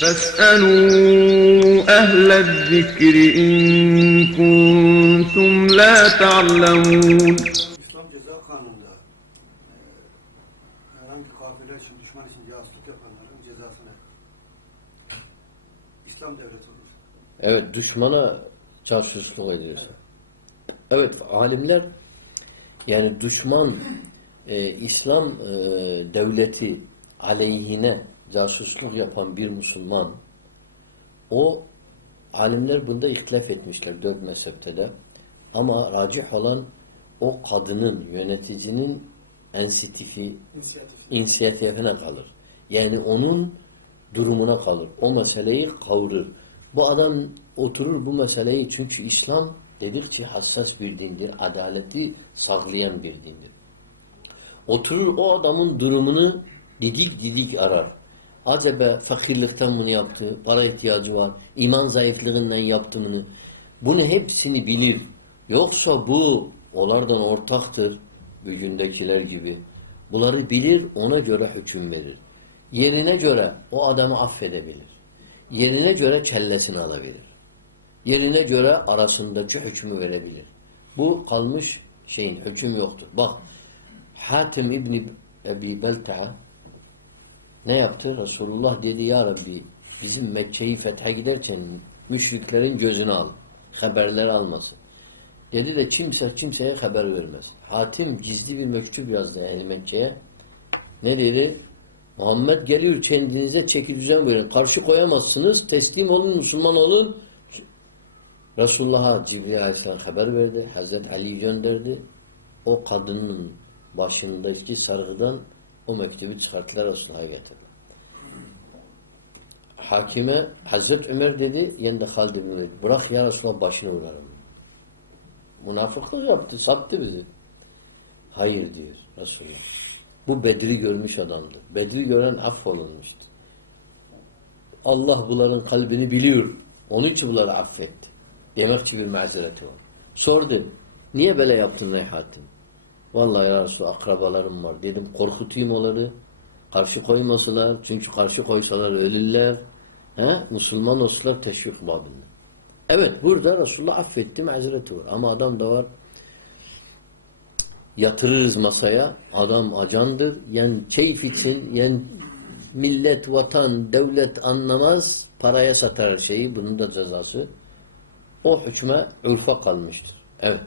فاسألوا أهل الذكر إن كنتم لا تعلمون İslam Ceza Kanunu'nda e, herhangi kafirler için, düşman için casusluk yapanların cezasını İslam devleti olur. Evet düşmana casusluk ediyorsun. Evet alimler yani düşman e, İslam e, devleti aleyhine casusluk yapan bir Müslüman o alimler bunda ihtilaf etmişler dört mezhepte de. Ama racih olan o kadının, yöneticinin ensitifi, inisiyatifine kalır. Yani onun durumuna kalır. O meseleyi kavurur. Bu adam oturur bu meseleyi çünkü İslam dedikçe hassas bir dindir. Adaleti sağlayan bir dindir. Oturur o adamın durumunu didik didik arar. Acaba fakirlikten bunu yaptı, para ihtiyacı var, iman zayıflığından yaptı bunu. Bunu hepsini bilir. Yoksa bu onlardan ortaktır, bugündekiler gibi. Bunları bilir, ona göre hüküm verir. Yerine göre o adamı affedebilir. Yerine göre kellesini alabilir. Yerine göre arasındaki hükmü verebilir. Bu kalmış şeyin hüküm yoktur. Bak Hatim İbni Ebi Belta'a ne yaptı? Resulullah dedi ya Rabbi bizim Mekke'yi fethe giderken müşriklerin gözünü al. Haberleri almasın. Dedi de kimse kimseye haber vermez. Hatim gizli bir mektup yazdı yani Mekke'ye. Ne dedi? Muhammed geliyor kendinize çeki düzen verin. Karşı koyamazsınız. Teslim olun, Müslüman olun. Resulullah'a Cibril Aleyhisselam haber verdi. Hazreti Ali gönderdi. O kadının başındaki sargıdan o mektubu çıkarttılar Resulullah'a getirdiler. Hakime Hazreti Ömer dedi yende Halid bin Bırak ya Resulullah başını vurarım. Münafıklık yaptı. Sattı bizi. Hayır diyor Resulullah. Bu Bedri görmüş adamdır. Bedri gören affolunmuştu. Allah bunların kalbini biliyor. Onun için bunları affetti. Demek ki bir mazereti var. Sordu. Niye böyle yaptın ey hatim? Vallahi ya Resulallah akrabalarım var. Dedim korkutayım onları. Karşı koymasalar. Çünkü karşı koysalar ölürler. He? Müslüman olsalar teşvik babında. Evet burada Resulullah affetti mazereti var. Ama adam da var yatırırız masaya. Adam acandır. Yani keyif için yani millet, vatan, devlet anlamaz. Paraya satar şeyi. Bunun da cezası. O hükme ürfa kalmıştır. Evet.